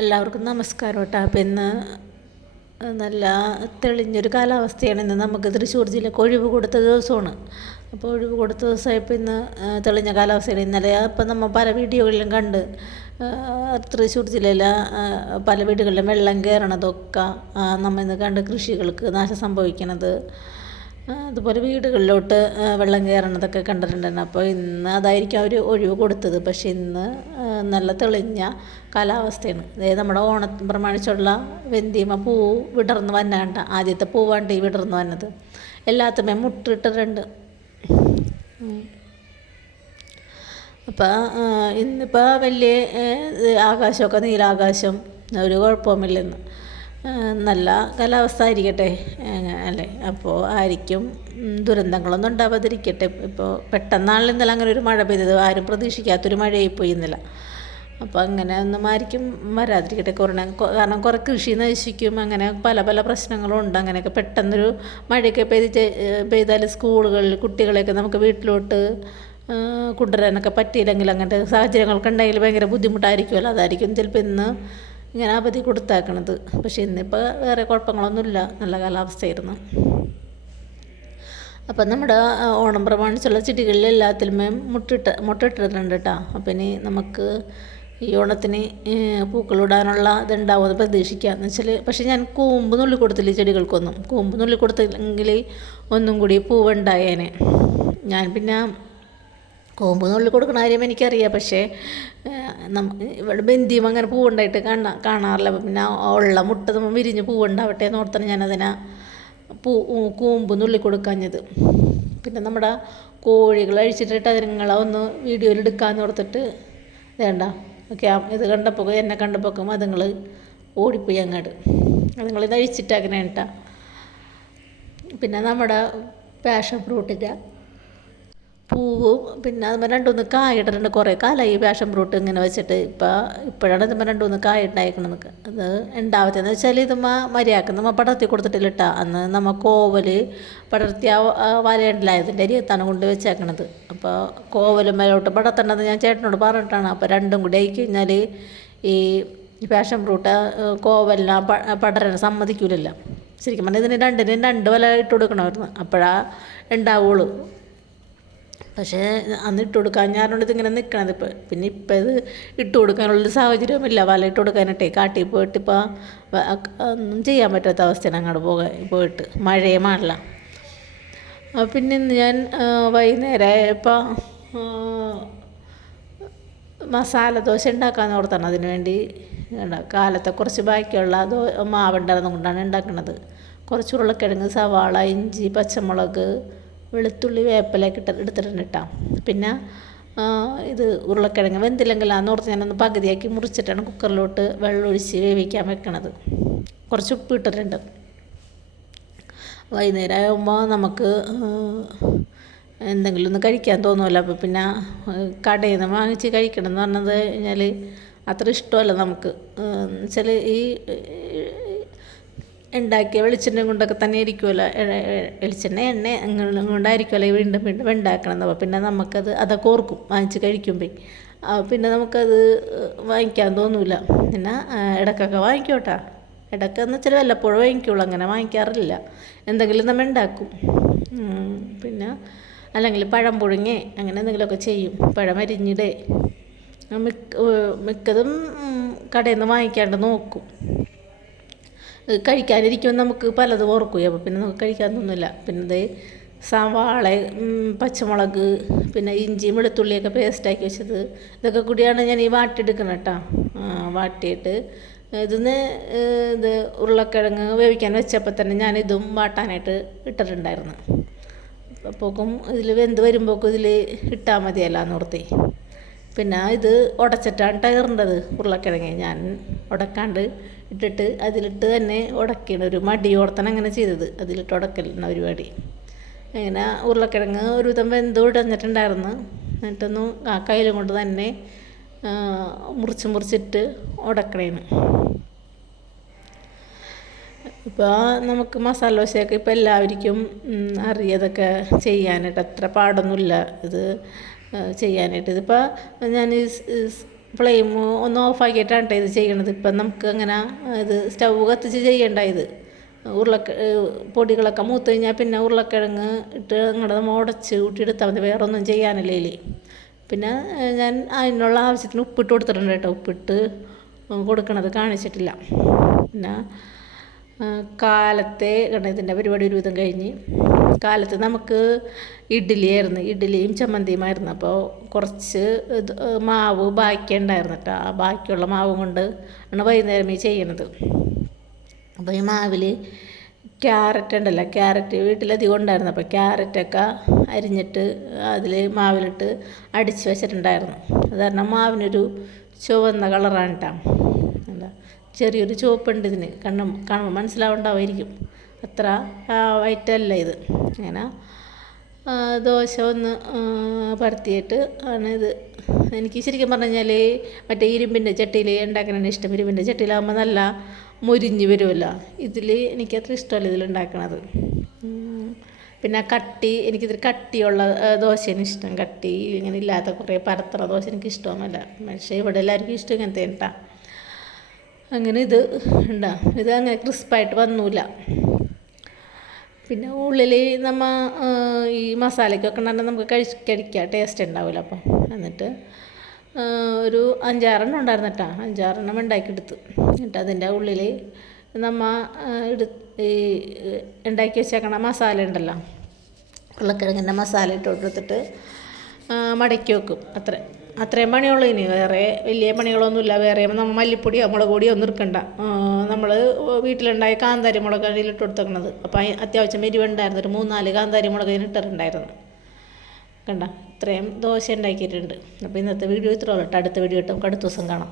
എല്ലാവർക്കും നമസ്കാരം കേട്ടോ. അപ്പം ഇന്ന് നല്ല തെളിഞ്ഞൊരു കാലാവസ്ഥയാണ്. ഇന്ന് നമുക്ക് തൃശ്ശൂർ ജില്ലക്ക് ഒഴിവ് കൊടുത്ത ദിവസമാണ്. അപ്പോൾ ഒഴിവ് കൊടുത്ത ദിവസമായപ്പോൾ ഇന്ന് തെളിഞ്ഞ കാലാവസ്ഥയാണ്. ഇന്നലെ അപ്പം നമ്മൾ പല വീഡിയോകളിലും കണ്ട് തൃശ്ശൂർ ജില്ലയിലെ പല വീടുകളിലും വെള്ളം കയറണതൊക്കെ നമ്മൾ ഇന്ന് കണ്ട് കൃഷികൾക്ക് നാശം സംഭവിക്കണത്, അതുപോലെ വീടുകളിലോട്ട് വെള്ളം കയറണതൊക്കെ കണ്ടിട്ടുണ്ടായിരുന്നു. അപ്പോൾ ഇന്ന് അതായിരിക്കും അവർ ഒഴിവ് കൊടുത്തത്. പക്ഷെ ഇന്ന് നല്ല തെളിഞ്ഞ കാലാവസ്ഥയാണ്. അതായത് നമ്മുടെ ഓണം പ്രമാണിച്ചുള്ള വെന്തിമ പൂവ് വിടർന്ന് വന്നാണ്ട ആദ്യത്തെ പൂവാണ്ട് ഈ വിടർന്ന് വന്നത്. എല്ലാത്തുമേ മുട്ടിട്ടിട്ടുണ്ട്. അപ്പോൾ ഇന്നിപ്പോൾ വലിയ ആകാശമൊക്കെ നീലാകാശം, ഒരു കുഴപ്പമില്ലെന്ന്. നല്ല കാലാവസ്ഥ ആയിരിക്കട്ടെ അല്ലേ. അപ്പോൾ ആയിരിക്കും ദുരന്തങ്ങളൊന്നും ഉണ്ടാവാതിരിക്കട്ടെ. ഇപ്പോൾ പെട്ടെന്നാണ് ഇന്നലെ അങ്ങനെ ഒരു മഴ പെയ്തത്, ആരും പ്രതീക്ഷിക്കാത്തൊരു മഴയായി പോയി ഇന്നലെ. അപ്പോൾ അങ്ങനെ ഒന്നും ആയിരിക്കും വരാതിരിക്കട്ടെ. കാരണം കുറേ കൃഷി നശിക്കും, അങ്ങനെ പല പല പ്രശ്നങ്ങളും ഉണ്ട്. അങ്ങനെയൊക്കെ പെട്ടെന്നൊരു മഴയൊക്കെ പെയ്താൽ സ്കൂളുകളിൽ കുട്ടികളെയൊക്കെ നമുക്ക് വീട്ടിലോട്ട് കൊണ്ടുവരാനൊക്കെ പറ്റിയില്ലെങ്കിൽ, അങ്ങനത്തെ സാഹചര്യങ്ങളൊക്കെ ഉണ്ടെങ്കിൽ ഭയങ്കര ബുദ്ധിമുട്ടായിരിക്കുമല്ലോ. അതായിരിക്കും ചിലപ്പോൾ ഇന്ന് ഇങ്ങനെ അവധി കൊടുത്താക്കണത്. പക്ഷെ ഇന്നിപ്പോൾ വേറെ കുഴപ്പങ്ങളൊന്നുമില്ല, നല്ല കാലാവസ്ഥയായിരുന്നു. അപ്പം നമ്മുടെ ഓണം പ്രമാണിച്ചുള്ള ചെടികളിൽ എല്ലാത്തിലുമേ മുട്ടിട്ടിട്ടുണ്ട് കേട്ടോ. അപ്പം ഇനി നമുക്ക് ഈ ഓണത്തിന് പൂക്കളിടാനുള്ള ഇതുണ്ടാവുമെന്ന് പ്രതീക്ഷിക്കാമെന്ന് വെച്ചാൽ. പക്ഷേ ഞാൻ കൂമ്പ് നുള്ളി കൊടുത്തില്ല ഈ ചെടികൾക്കൊന്നും. കൂമ്പ് നുള്ളി കൊടുത്തില്ലെങ്കിൽ ഒന്നും കൂടി പൂവുണ്ടായേനെ. ഞാൻ പിന്നെ കൂമ്പ് നുള്ളി കൊടുക്കുന്ന കാര്യം എനിക്കറിയാം. പക്ഷേ ഇവിടെ ബന്ധിയും അങ്ങനെ പൂവുണ്ടായിട്ട് കാണാറില്ല. പിന്നെ ഉള്ള മുട്ട നമ്മൾ വിരിഞ്ഞ് പൂവുണ്ടാവട്ടെ എന്ന് ഓർത്താണ് ഞാനതിനെ കൂമ്പ് നുള്ളി കൊടുക്കാഞ്ഞത്. പിന്നെ നമ്മുടെ കോഴികൾ അഴിച്ചിട്ടിട്ട് അതിങ്ങളെ ഒന്ന് വീഡിയോയിൽ എടുക്കാമെന്ന് ഓർത്തിട്ട് വേണ്ട ഓക്കെ. ഇത് കണ്ടപ്പോൾ എന്നെ കണ്ടപ്പോൾ അതുങ്ങൾ ഓടിപ്പോയി അങ്ങോട്ട്. അതുങ്ങൾ ഇത് അഴിച്ചിട്ടാക്കണേ കേട്ടാ. പിന്നെ നമ്മുടെ പാഷൻ ഫ്രൂട്ടിൻ്റെ പൂവും പിന്നെ അതുമ്പോൾ രണ്ടുമൂന്ന് കായിട്ടിട്ടുണ്ട്. കുറേ കാലമായി പാഷൻ ഫ്രൂട്ട് ഇങ്ങനെ വെച്ചിട്ട്. ഇപ്പോഴാണ് ഇതുമ്പോൾ രണ്ടുമൂന്ന് കായിട്ടുണ്ടായിരിക്കണമെന്നൊക്കെ. അത് ഉണ്ടാവത്തെന്ന് വെച്ചാൽ ഇതുമ്മ മര്യാദക്ക് നമ്മൾ പടർത്തി കൊടുത്തിട്ടില്ല ഇട്ടാ. അന്ന് നമ്മൾ കോവൽ പടർത്തിയ വലയുണ്ടായതിൻ്റെ അരിയത്താണ് കൊണ്ട് വെച്ചേക്കണത്. അപ്പോൾ കോവലും മേലോട്ട് പടർത്തേണ്ടത് ഞാൻ ചേട്ടനോട് പറഞ്ഞിട്ടാണ്. അപ്പോൾ രണ്ടും കൂടി ആയി കഴിഞ്ഞാൽ ഈ പാഷൻ ഫ്രൂട്ട് കോവലിനെ പടരാൻ സമ്മതിക്കൂലല്ലോ. ശരിക്കും പറഞ്ഞാൽ ഇതിന് രണ്ടിനും രണ്ട് വല ഇട്ട് കൊടുക്കണമായിരുന്നു, അപ്പോഴാണ് ഉണ്ടാവുള്ളൂ. പക്ഷേ അന്ന് ഇട്ട് കൊടുക്കാൻ ഞാനുള്ളത് ഇങ്ങനെ നിൽക്കണത്. പിന്നെ ഇപ്പം ഇത് ഇട്ട് കൊടുക്കാനുള്ളൊരു സാഹചര്യവുമില്ല. വല ഇട്ട് കൊടുക്കാനായിട്ടേ കാട്ടിൽ പോയിട്ട് ഇപ്പോൾ ഒന്നും ചെയ്യാൻ പറ്റാത്ത അവസ്ഥയാണ് അങ്ങോട്ട് പോയിട്ട് മഴയുമാണല്ല. പിന്നെ ഇന്ന് ഞാൻ വൈകുന്നേരം ഇപ്പോൾ മസാല ദോശ ഉണ്ടാക്കാമെന്ന് ഓർത്താണ്. അതിന് വേണ്ടി കാലത്തെ കുറച്ച് ബാക്കിയുള്ള മാവുണ്ടായിരുന്ന കൊണ്ടാണ് ഉണ്ടാക്കുന്നത്. കുറച്ച് ഉരുളക്കിഴങ്ങ്, സവാള, ഇഞ്ചി, പച്ചമുളക്, വെളുത്തുള്ളി, വേപ്പിലൊക്കെ എടുത്തിട്ടുണ്ട് കേട്ടോ. പിന്നെ ഇത് ഉരുളക്കിഴങ്ങ് വെന്തില്ലെങ്കിലാന്ന് ഓർത്ത് ഞാനൊന്ന് പകുതിയാക്കി മുറിച്ചിട്ടാണ് കുക്കറിലോട്ട് വെള്ളം ഒഴിച്ച് വേവിക്കാൻ വെക്കണത്. കുറച്ച് ഉപ്പ് ഇട്ടിട്ടുണ്ട്. വൈകുന്നേരം ആകുമ്പോൾ നമുക്ക് എന്തെങ്കിലും ഒന്ന് കഴിക്കാൻ തോന്നുമല്ലോ. അപ്പോൾ പിന്നെ കടയിൽ നിന്ന് വാങ്ങിച്ച് കഴിക്കണം എന്ന് പറഞ്ഞത് കഴിഞ്ഞാൽ അത്ര ഇഷ്ടമല്ല നമുക്ക്. വെച്ചാൽ ഈ ഉണ്ടാക്കിയ വെളിച്ചെണ്ണ കൊണ്ടൊക്കെ തന്നെ ആയിരിക്കുമല്ലോ, വെളിച്ചെണ്ണ എണ്ണ അങ്ങനെ കൊണ്ടായിരിക്കുമല്ലോ വീണ്ടും വീണ്ടും ഉണ്ടാക്കണം. അപ്പോൾ പിന്നെ നമുക്കത് അതൊക്കെ ഓർക്കും വാങ്ങിച്ച് കഴിക്കുമ്പോൾ. പിന്നെ നമുക്കത് വാങ്ങിക്കാൻ തോന്നില്ല. പിന്നെ ഇടയ്ക്കൊക്കെ വാങ്ങിക്കോട്ടാ. ഇടയ്ക്കെന്ന് വെച്ചാൽ വല്ലപ്പോഴും വാങ്ങിക്കുള്ളൂ, അങ്ങനെ വാങ്ങിക്കാറില്ല. എന്തെങ്കിലും നമ്മൾ ഉണ്ടാക്കും. പിന്നെ അല്ലെങ്കിൽ പഴം പുഴുങ്ങേ അങ്ങനെ എന്തെങ്കിലുമൊക്കെ ചെയ്യും. പഴം അരിഞ്ഞിടേ മിക്കതും കടയിൽ നിന്ന് വാങ്ങിക്കാണ്ട് നോക്കും. കഴിക്കാനിരിക്കുമ്പോൾ നമുക്ക് പലതും ഓർക്കും. അപ്പോൾ പിന്നെ നമുക്ക് കഴിക്കാൻ തോന്നില്ല. പിന്നെ ഇത് സവാള, പച്ചമുളക്, പിന്നെ ഇഞ്ചിയും വെളുത്തുള്ളിയൊക്കെ പേസ്റ്റാക്കി വെച്ചത്, ഇതൊക്കെ കൂടിയാണ് ഞാൻ ഈ വാട്ടിയെടുക്കണം കേട്ടോ. വാട്ടിയിട്ട് ഇത് ഉരുളക്കിഴങ്ങ് വേവിക്കാൻ വെച്ചപ്പോൾ തന്നെ ഞാനിതും വാട്ടാനായിട്ട് ഇട്ടിട്ടുണ്ടായിരുന്നു. അപ്പോക്കും ഇതിൽ വെന്ത് വരുമ്പോഴേക്കും ഇതിൽ ഇട്ടാൽ മതിയല്ലോ എന്നോർത്തേ. പിന്നെ ഇത് ഉടച്ചിട്ടാണ് ടയറിൻ്റെത് ഉരുളക്കിഴങ്ങ്. ഞാൻ ഉടക്കാണ്ട് ഇട്ടിട്ട് അതിലിട്ട് തന്നെ ഉടക്കണം. ഒരു മടിയോർത്തനം അങ്ങനെ ചെയ്തത്, അതിലിട്ട് ഉടക്കലുന്ന പരിപാടി. അങ്ങനെ ഉരുളക്കിഴങ്ങ് ഒരുവിധം വെന്ത് ഉടഞ്ഞിട്ടുണ്ടായിരുന്നു. എന്നിട്ടൊന്നും ആ കയ്യിലും കൊണ്ട് തന്നെ മുറിച്ചിട്ട് ഉടക്കണേന്. ഇപ്പോൾ നമുക്ക് മസാല ദോശയൊക്കെ ഇപ്പോൾ എല്ലാവർക്കും അറിയാതൊക്കെ ചെയ്യാനായിട്ട് അത്ര പാടൊന്നുമില്ല ഇത് ചെയ്യാനായിട്ട്. ഇതിപ്പോൾ ഞാൻ ഫ്ലെയിം ഒന്ന് ഓഫാക്കിയിട്ടാണ് കേട്ടോ ഇത് ചെയ്യണത്. ഇപ്പം നമുക്ക് അങ്ങനെ ഇത് സ്റ്റൗ കത്തിച്ച് ചെയ്യണ്ട. ഇത് പൊടികളൊക്കെ മൂത്ത് കഴിഞ്ഞാൽ പിന്നെ ഉരുളക്കിഴങ്ങ് ഇട്ട് അങ്ങോട്ട് നമ്മൾ ഉടച്ച് കൂട്ടിയെടുത്താൽ മതി, വേറെ ഒന്നും ചെയ്യാനില്ല ഇതിൽ. പിന്നെ ഞാൻ അതിനുള്ള ആവശ്യത്തിന് ഉപ്പിട്ട് കൊടുത്തിട്ടുണ്ട് കേട്ടോ. ഉപ്പിട്ട് കൊടുക്കണത് കാണിച്ചിട്ടില്ല. പിന്നെ കാലത്തെ കണ്ട ഇതിൻ്റെ പരിപാടി ഒരുവിധം കഴിഞ്ഞ്. കാലത്ത് നമുക്ക് ഇഡ്ഡലിയും ചമ്മന്തിയുമായിരുന്നു. അപ്പോൾ കുറച്ച് മാവ് ബാക്കി ഉണ്ടായിരുന്നു കേട്ടോ. ആ ബാക്കിയുള്ള മാവും കൊണ്ട് ആണ് വൈകുന്നേരം ഈ ചെയ്യണത്. അപ്പോൾ ഈ മാവിൽ ക്യാരറ്റ് ഉണ്ടല്ലോ, ക്യാരറ്റ് വീട്ടിലധികം ഉണ്ടായിരുന്നു. അപ്പോൾ ക്യാരറ്റൊക്കെ അരിഞ്ഞിട്ട് അതിൽ മാവിലിട്ട് അടിച്ച് വെച്ചിട്ടുണ്ടായിരുന്നു. അത് കാരണം മാവിനൊരു ചുവന്ന കളറാണ് കേട്ടോ. എന്താ ചെറിയൊരു ചുവപ്പുണ്ട് ഇതിന്, കാണുമ്പോൾ മനസ്സിലാവുണ്ടാവുമായിരിക്കും. അത്ര വൈറ്റല്ല ഇത്. അങ്ങനെ ദോശ ഒന്ന് പരത്തിയിട്ട് ആണ് ഇത്. എനിക്ക് ശരിക്കും പറഞ്ഞു കഴിഞ്ഞാൽ മറ്റേ ഇരുമ്പിൻ്റെ ചട്ടിയിൽ ഉണ്ടാക്കാനാണ് ഇഷ്ടം. ഇരുമ്പിൻ്റെ ചട്ടിയിലാകുമ്പോൾ നല്ല മുരിഞ്ഞ് വരുമല്ലോ. ഇതിൽ എനിക്കത്ര ഇഷ്ടമല്ല ഇതിലുണ്ടാക്കണത്. പിന്നെ എനിക്കിതിൽ കട്ടിയുള്ള ദോശയാണ് ഇഷ്ടം. കട്ടി ഇങ്ങനെ ഇല്ലാത്ത കുറേ പരത്തണ ദോശ എനിക്ക് ഇഷ്ടമല്ല. പക്ഷേ ഇവിടെ എല്ലാവർക്കും ഇഷ്ടം ഇങ്ങനത്തെ കേട്ടാ. അങ്ങനെ ഇത് ഇത് അങ്ങനെ ക്രിസ്പായിട്ട് വന്നില്ല. പിന്നെ ഉള്ളിൽ നമ്മൾ ഈ മസാലയ്ക്കൊക്കെ ഉണ്ടെങ്കിൽ നമുക്ക് കഴിക്കാം, ടേസ്റ്റ് ഉണ്ടാവില്ല. അപ്പം എന്നിട്ട് ഒരു 5-6 ഉണ്ടായിരുന്നു കേട്ടോ. 5-6 ഉണ്ടാക്കിയെടുത്ത്. എന്നിട്ട് അതിൻ്റെ ഉള്ളിൽ നമ്മൾ ഈ ഉണ്ടാക്കി വെച്ചേക്കണ മസാല ഉണ്ടല്ലോ, ഉരുളക്കിഴങ്ങിൻ്റെ മസാല ഇട്ട് കൊടുത്തിട്ട് മടക്കി വെക്കും. അത്രയും പണിയുള്ളൂ. ഇനി വേറെ വലിയ പണികളൊന്നുമില്ല. വേറെ നമ്മൾ മല്ലിപ്പൊടിയോ മുളക് പൊടിയോ ഒന്നും എടുക്കണ്ട. നമ്മൾ വീട്ടിലുണ്ടായ കാന്താരി മുളക് അതിലിട്ട് കൊടുത്തേക്കണത്. അപ്പോൾ അത്യാവശ്യം എരിവുണ്ടായിരുന്നു. ഒരു 3-4 കാന്താരി മുളക് ഇട്ടിട്ടുണ്ടായിരുന്നു. കണ്ട ഇത്രയും ദോശ ഉണ്ടാക്കിയിട്ടുണ്ട്. അപ്പോൾ ഇന്നത്തെ വീഡിയോ ഇത്രയുള്ളൂ കേട്ടോ. അടുത്ത വീഡിയോ ഇട്ട് നമുക്ക് അടുത്ത ദിവസം കാണാം.